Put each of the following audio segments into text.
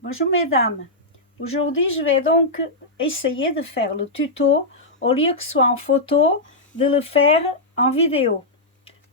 Bonjour mesdames, aujourd'hui je vais donc essayer de faire le tuto, au lieu que ce soit en photo, de le faire en vidéo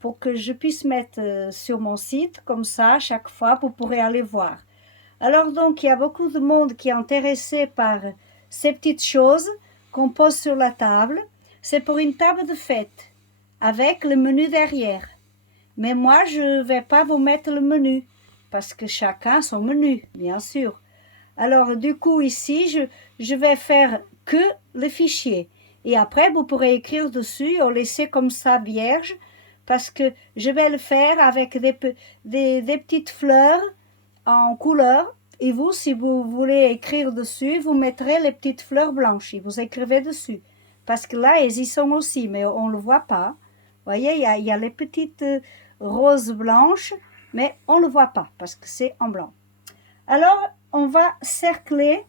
pour que je puisse mettre sur mon site, comme ça chaque fois vous pourrez aller voir. Alors donc il y a beaucoup de monde qui est intéressé par ces petites choses qu'on pose sur la table. C'est pour une table de fête avec le menu derrière. Mais moi je ne vais pas vous mettre le menu parce que chacun son menu, bien sûr. Alors, du coup, ici, je vais faire que le fichier. Et après, vous pourrez écrire dessus ou laisser comme ça vierge parce que je vais le faire avec des petites fleurs en couleur. Et vous, si vous voulez écrire dessus, vous mettrez les petites fleurs blanches et vous écrivez dessus. Parce que là, elles y sont aussi, mais on ne le voit pas. Vous voyez, il y a les petites roses blanches, mais on ne le voit pas parce que c'est en blanc. Alors, on va cercler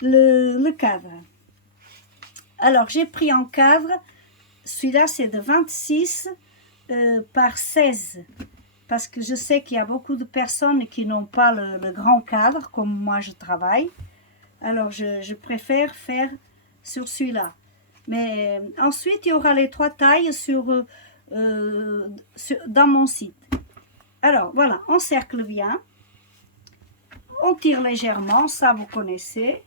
le cadre. Alors, j'ai pris en cadre, celui-là c'est de 26 par 16, parce que je sais qu'il y a beaucoup de personnes qui n'ont pas le grand cadre, comme moi je travaille. Alors, je préfère faire sur celui-là. Mais ensuite, il y aura les 3 tailles dans mon site. Alors, voilà, on cercle bien. On tire légèrement, ça vous connaissez.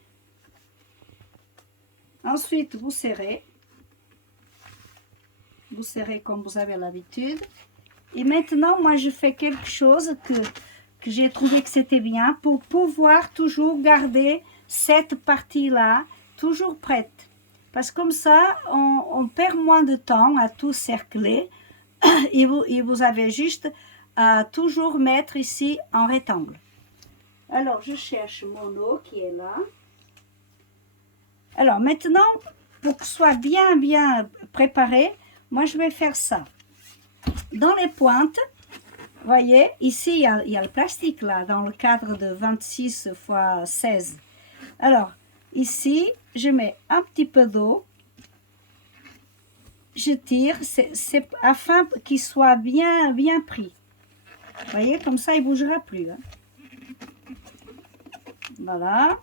Ensuite, vous serrez comme vous avez l'habitude. Et maintenant, moi, je fais quelque chose que j'ai trouvé que c'était bien pour pouvoir toujours garder cette partie-là toujours prête. Parce que comme ça, on perd moins de temps à tout cercler et vous avez juste à toujours mettre ici en rectangle. Alors, je cherche mon eau qui est là. Alors maintenant, pour que ce soit bien préparé, moi je vais faire ça. Dans les pointes, voyez, ici il y a le plastique là, dans le cadre de 26 x 16. Alors, ici, je mets un petit peu d'eau. Je tire, c'est afin qu'il soit bien pris. Vous voyez, comme ça, il ne bougera plus. Hein. Voilà.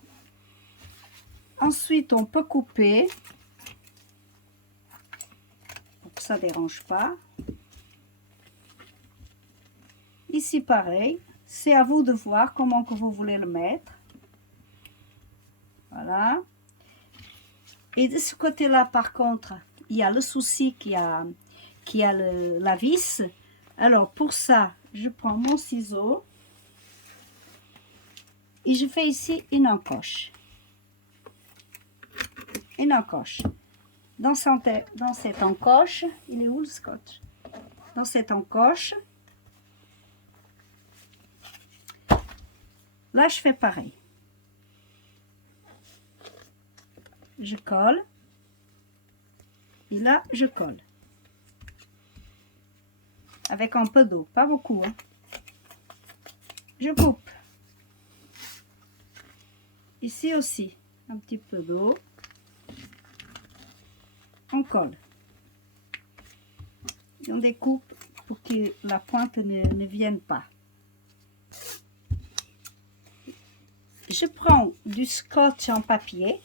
Ensuite, on peut couper pour que ça ne dérange pas. Ici, pareil, c'est à vous de voir comment que vous voulez le mettre. Voilà. Et de ce côté-là, par contre, il y a le souci qui a la vis. Alors, pour ça, je prends mon ciseau et je fais ici une encoche. Une encoche. Dans cette encoche, il est où le scotch? Dans cette encoche, là, je fais pareil. Je colle. Et là, je colle. Avec un peu d'eau, pas beaucoup. Hein. Je coupe. Ici aussi, un petit peu d'eau. On colle. Et on découpe pour que la pointe ne vienne pas. Je prends du scotch en papier.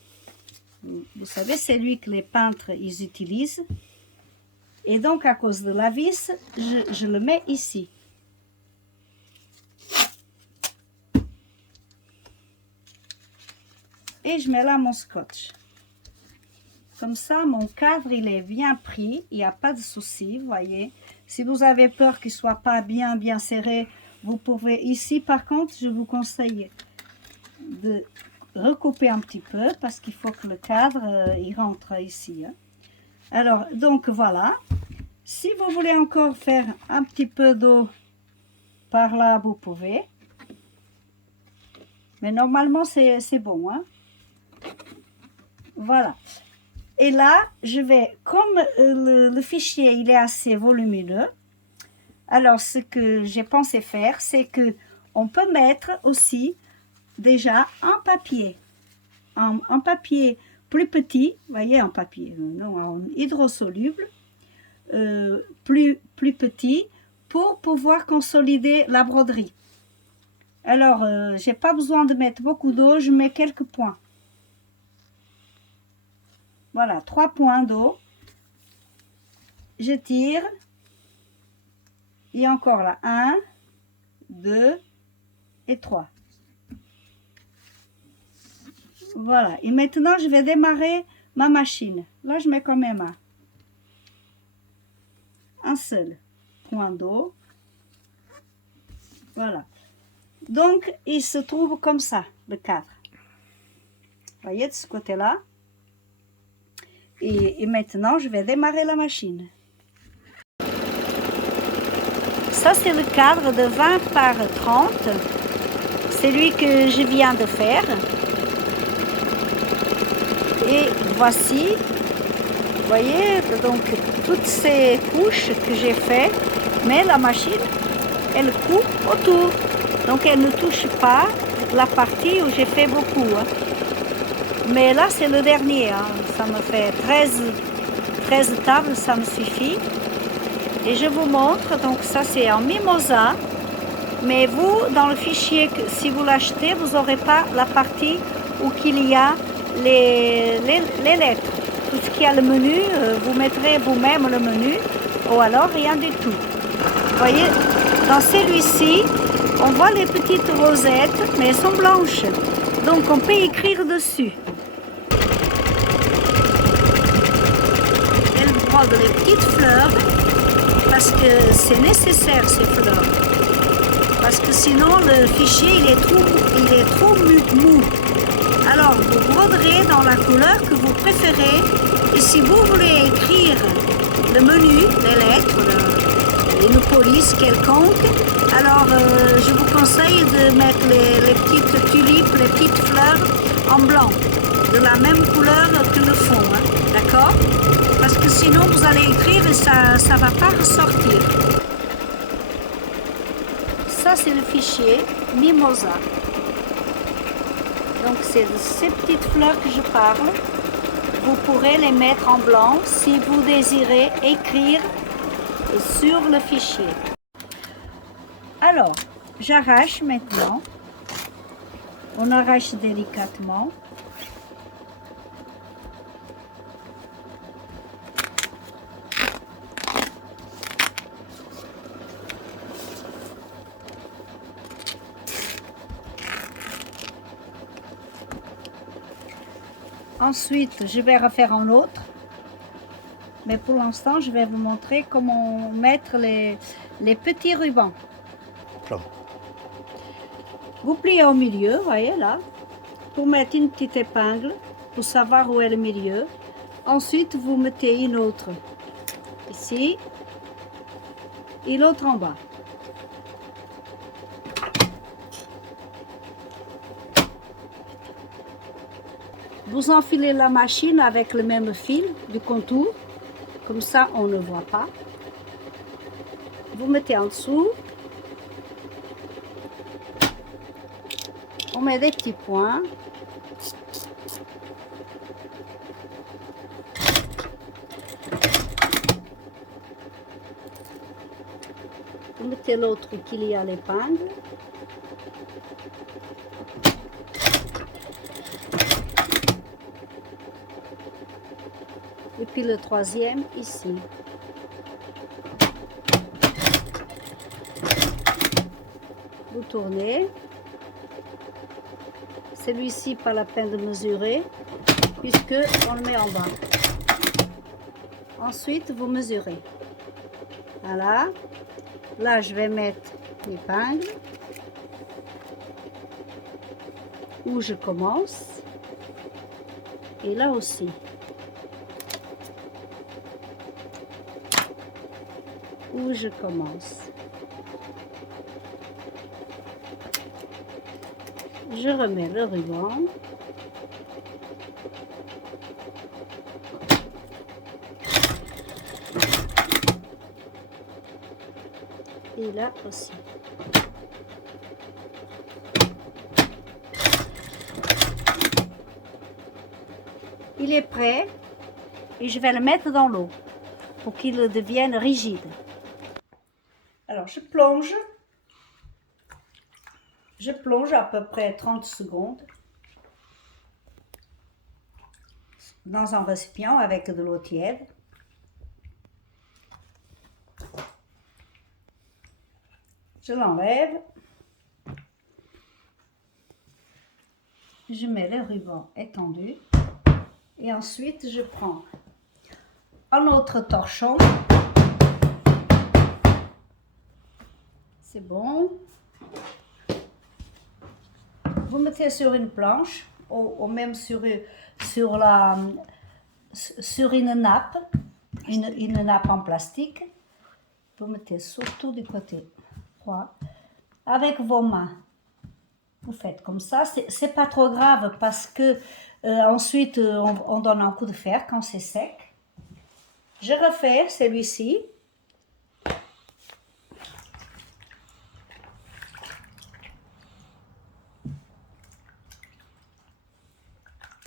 Vous savez, c'est lui que les peintres ils utilisent. Et donc, à cause de la vis, je le mets ici. Et je mets là mon scotch. Comme ça, mon cadre, il est bien pris. Il n'y a pas de souci, vous voyez. Si vous avez peur qu'il ne soit pas bien serré, vous pouvez... Ici, par contre, je vous conseille de recouper un petit peu parce qu'il faut que le cadre, il rentre ici. Hein. Alors, donc, voilà. Si vous voulez encore faire un petit peu d'eau par là, vous pouvez. Mais normalement, c'est bon. Hein. Voilà. Et là, je vais, comme le fichier il est assez volumineux, alors ce que j'ai pensé faire, c'est que on peut mettre aussi déjà un papier, un papier plus petit, vous voyez, un papier non, en hydrosoluble, plus petit, pour pouvoir consolider la broderie. Alors, j'ai pas besoin de mettre beaucoup d'eau, je mets quelques points. Voilà, 3 points d'eau. Je tire. Et encore là, 1, 2 et 3. Voilà, et maintenant je vais démarrer ma machine. Là, je mets quand même un seul point d'eau. Voilà. Donc, il se trouve comme ça, le cadre. Vous voyez, de ce côté-là. Et maintenant, je vais démarrer la machine. Ça, c'est le cadre de 20 par 30. C'est lui que je viens de faire. Et voici, vous voyez, donc toutes ces couches que j'ai fait, mais la machine, elle coupe autour. Donc elle ne touche pas la partie où j'ai fait beaucoup. Hein. Mais là, c'est le dernier. Hein. Ça me fait 13 tables, ça me suffit. Et je vous montre, donc ça c'est en mimosa. Mais vous, dans le fichier, si vous l'achetez, vous n'aurez pas la partie où il y a les lettres. Tout ce qui a le menu, vous mettrez vous-même le menu, ou alors rien du tout. Vous voyez, dans celui-ci, on voit les petites rosettes, mais elles sont blanches. Donc on peut écrire dessus. Elle brode les petites fleurs, parce que c'est nécessaire ces fleurs. Parce que sinon le fichier il est trop mou. Alors vous broderez dans la couleur que vous préférez. Et si vous voulez écrire le menu, les lettres, une police quelconque, alors je vous conseille de mettre les petites tulipes, les petites fleurs en blanc, de la même couleur que le fond, hein, d'accord? Parce que sinon vous allez écrire et ça ne va pas ressortir. Ça c'est le fichier Mimosa. Donc c'est de ces petites fleurs que je parle. Vous pourrez les mettre en blanc si vous désirez écrire sur le fichier. Alors, j'arrache maintenant. On arrache délicatement. Ensuite, je vais refaire un autre. Mais pour l'instant, je vais vous montrer comment mettre les petits rubans. Vous pliez au milieu, vous voyez là, pour mettre une petite épingle, pour savoir où est le milieu. Ensuite, vous mettez une autre ici et l'autre en bas. Vous enfilez la machine avec le même fil du contour, comme ça on ne voit pas. Vous mettez en dessous. On met des petits points. Vous mettez l'autre qu'il y a l'épingle. Et puis le troisième ici. Vous tournez. Celui-ci, pas la peine de mesurer, puisque on le met en bas. Ensuite, vous mesurez. Voilà. Là, je vais mettre l'épingle. Où je commence. Et là aussi. Où je commence. Je remets le ruban. Et là aussi. Il est prêt et je vais le mettre dans l'eau pour qu'il devienne rigide. Alors je plonge. Je plonge à peu près 30 secondes dans un récipient avec de l'eau tiède. Je l'enlève. Je mets le ruban étendu. Et ensuite, je prends un autre torchon. C'est bon. Vous mettez sur une planche ou même sur une nappe, une nappe en plastique. Vous mettez surtout du côté droit. Avec vos mains, vous faites comme ça. C'est pas trop grave parce que ensuite on donne un coup de fer quand c'est sec. Je refais celui-ci.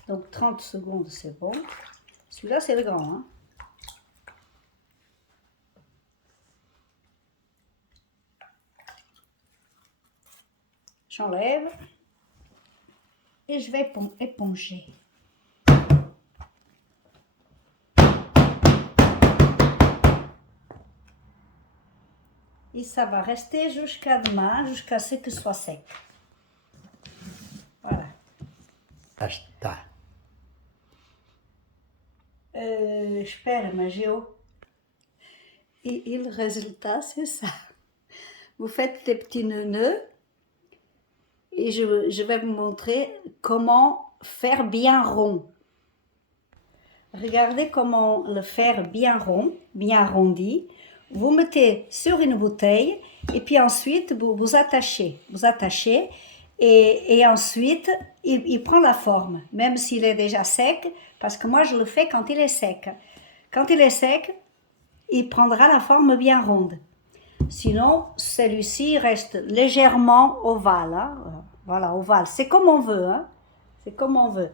Donc 30 secondes, c'est bon. Celui-là, c'est le grand. Hein. J'enlève et je vais éponger. Et ça va rester jusqu'à demain, jusqu'à ce que ce soit sec. Voilà. Asta. Espera, mas et le résultat, c'est ça. Vous faites des petits nœuds et je vais vous montrer comment faire bien rond. Regardez comment le faire bien rond, bien arrondi. Vous mettez sur une bouteille et puis ensuite vous attachez. Vous attachez et ensuite il prend la forme, même s'il est déjà sec, parce que moi je le fais quand il est sec. Quand il est sec, il prendra la forme bien ronde. Sinon, celui-ci reste légèrement ovale. Hein. Voilà, ovale. C'est comme on veut. Hein. C'est comme on veut.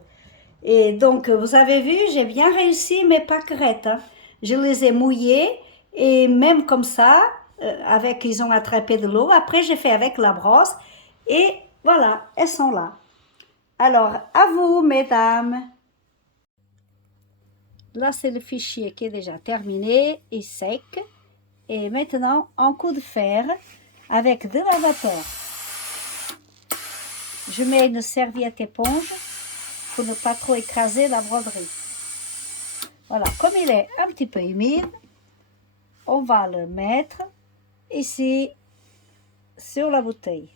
Et donc, vous avez vu, j'ai bien réussi mes pâquerettes. Hein. Je les ai mouillées et même comme ça, ils ont attrapé de l'eau. Après, j'ai fait avec la brosse et voilà, elles sont là. Alors, à vous, mesdames. Là, c'est le fichier qui est déjà terminé et sec. Et maintenant, un coup de fer avec de la vapeur. Je mets une serviette éponge pour ne pas trop écraser la broderie. Voilà, comme il est un petit peu humide, on va le mettre ici sur la bouteille.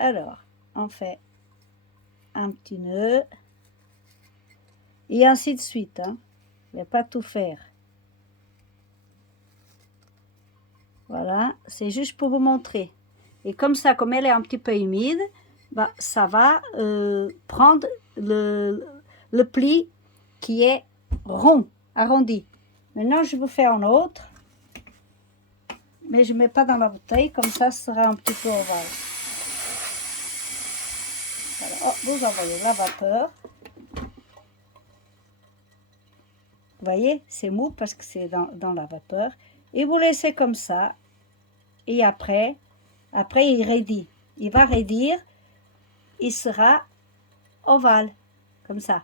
Alors, on fait un petit nœud et ainsi de suite. Hein. Je ne vais pas tout faire. Voilà, c'est juste pour vous montrer. Et comme ça, comme elle est un petit peu humide, bah, ça va prendre le pli qui est rond, arrondi. Maintenant, je vous fais un autre. Mais je ne mets pas dans la bouteille, comme ça, ce sera un petit peu ovale. Voilà. Oh, vous envoyez la vapeur. Vous voyez, c'est mou parce que c'est dans la vapeur. Et vous laissez comme ça. Et après il raidit. Il va raidir. Il sera ovale, comme ça.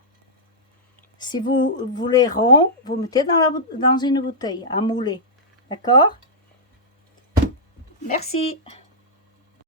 Si vous voulez rond, vous mettez dans une bouteille à mouler. D'accord? Merci.